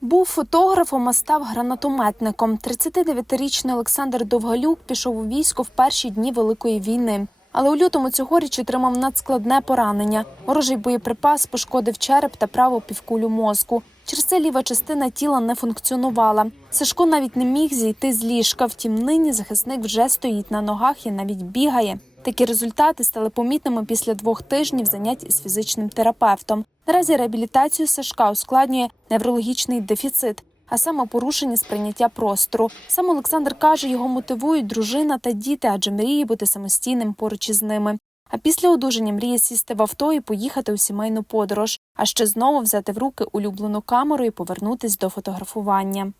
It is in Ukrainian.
Був фотографом, а став гранатометником. 39-річний Олександр Довгалюк пішов у військо в перші дні Великої війни. Але у лютому цьогоріч отримав надскладне поранення. Ворожий боєприпас пошкодив череп та праву півкулю мозку. Через це ліва частина тіла не функціонувала. Сашко навіть не міг зійти з ліжка. Втім, нині захисник вже стоїть на ногах і навіть бігає. Такі результати стали помітними після двох тижнів занять із фізичним терапевтом. Наразі реабілітацію Сашка ускладнює неврологічний дефіцит, а саме порушення сприйняття простору. Сам Олександр каже, його мотивують дружина та діти, адже мріє бути самостійним поруч із ними. А після одужання мріє сісти в авто і поїхати у сімейну подорож, а ще знову взяти в руки улюблену камеру і повернутись до фотографування.